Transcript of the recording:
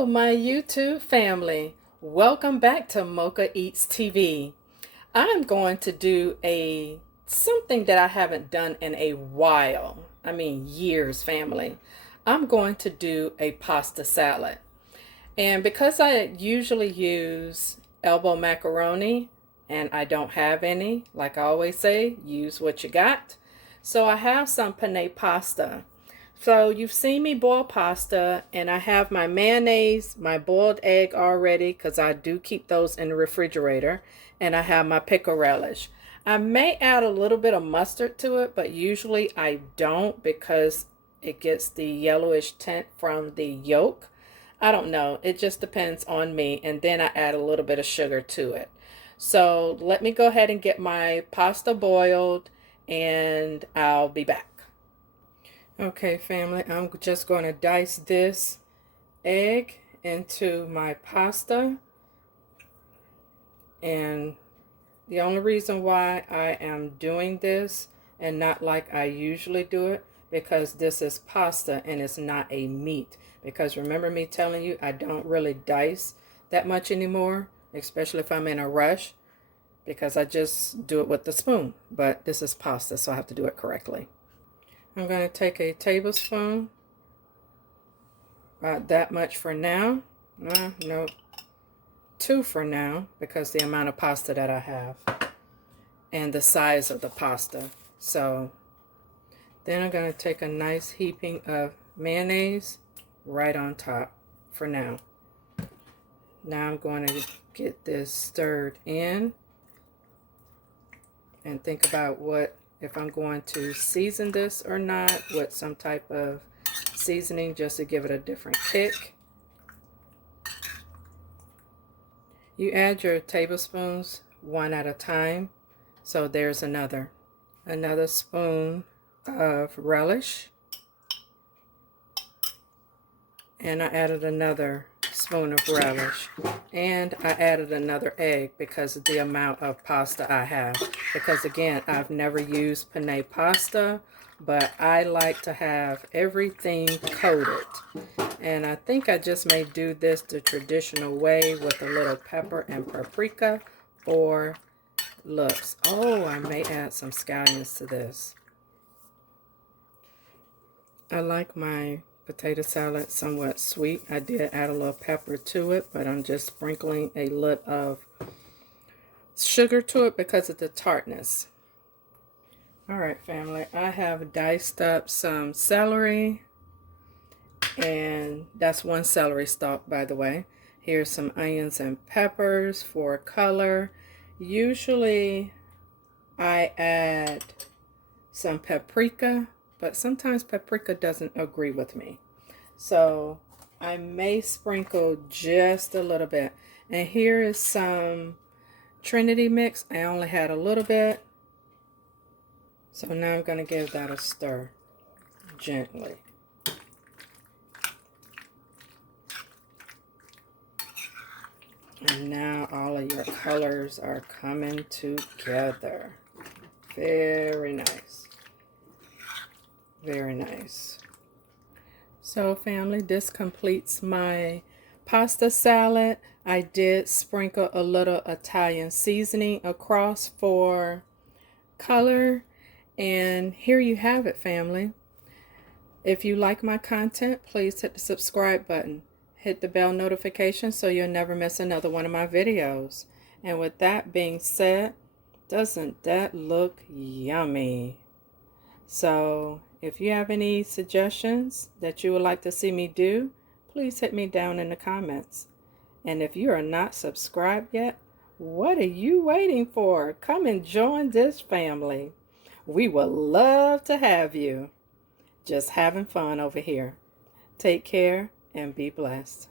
Hello, my YouTube family. Welcome back to Mochaeatstv. I'm going to do something that I haven't done in a while. I mean, years, family. I'm going to do a pasta salad. And because I usually use elbow macaroni and I don't have any, like I always say, use what you got. So I have some penne pasta. So you've seen me boil pasta, and I have my mayonnaise, my boiled egg already, because I do keep those in the refrigerator, and I have my pickle relish. I may add a little bit of mustard to it, but usually I don't because it gets the yellowish tint from the yolk. I don't know. It just depends on me, and then I add a little bit of sugar to it. So let me go ahead and get my pasta boiled, and I'll be back. Okay, family, I'm just going to dice this egg into my pasta. And the only reason why I am doing this and not like I usually do it, because this is pasta and it's not a meat. Because remember me telling you, I don't really dice that much anymore, especially if I'm in a rush, because I just do it with the spoon. But this is pasta, so I have to do it correctly. I'm going to take a tablespoon, about that much for now. No, 2 for now, because the amount of pasta that I have and the size of the pasta. So then I'm going to take a nice heaping of mayonnaise right on top for now. Now I'm going to get this stirred in and think about if I'm going to season this or not with some type of seasoning just to give it a different kick. You add your tablespoons one at a time. So there's another spoon of relish. And I added another spoon of relish. And I added another egg because of the amount of pasta I have. Because again, I've never used penne pasta, but I like to have everything coated. And I think I just may do this the traditional way with a little pepper and paprika for looks. Oh, I may add some scallions to this. I like my potato salad somewhat sweet. I did add a little pepper to it, but I'm just sprinkling a little of sugar to it because of the tartness. All right, family, I have diced up some celery, and that's 1 celery stalk, by the way. Here's some onions and peppers for color. Usually I add some paprika, but sometimes paprika doesn't agree with me. So I may sprinkle just a little bit. And here is some Trinity mix. I only had a little bit. So now I'm going to give that a stir gently. And now all of your colors are coming together. Very nice. Very nice. So family, this completes my pasta salad. I did sprinkle a little Italian seasoning across for color. And here you have it, family. If you like my content, please hit the subscribe button. Hit the bell notification so you'll never miss another one of my videos. And with that being said, doesn't that look yummy? So if you have any suggestions that you would like to see me do, please hit me down in the comments. And if you are not subscribed yet, what are you waiting for? Come and join this family. We would love to have you. Just having fun over here. Take care and be blessed.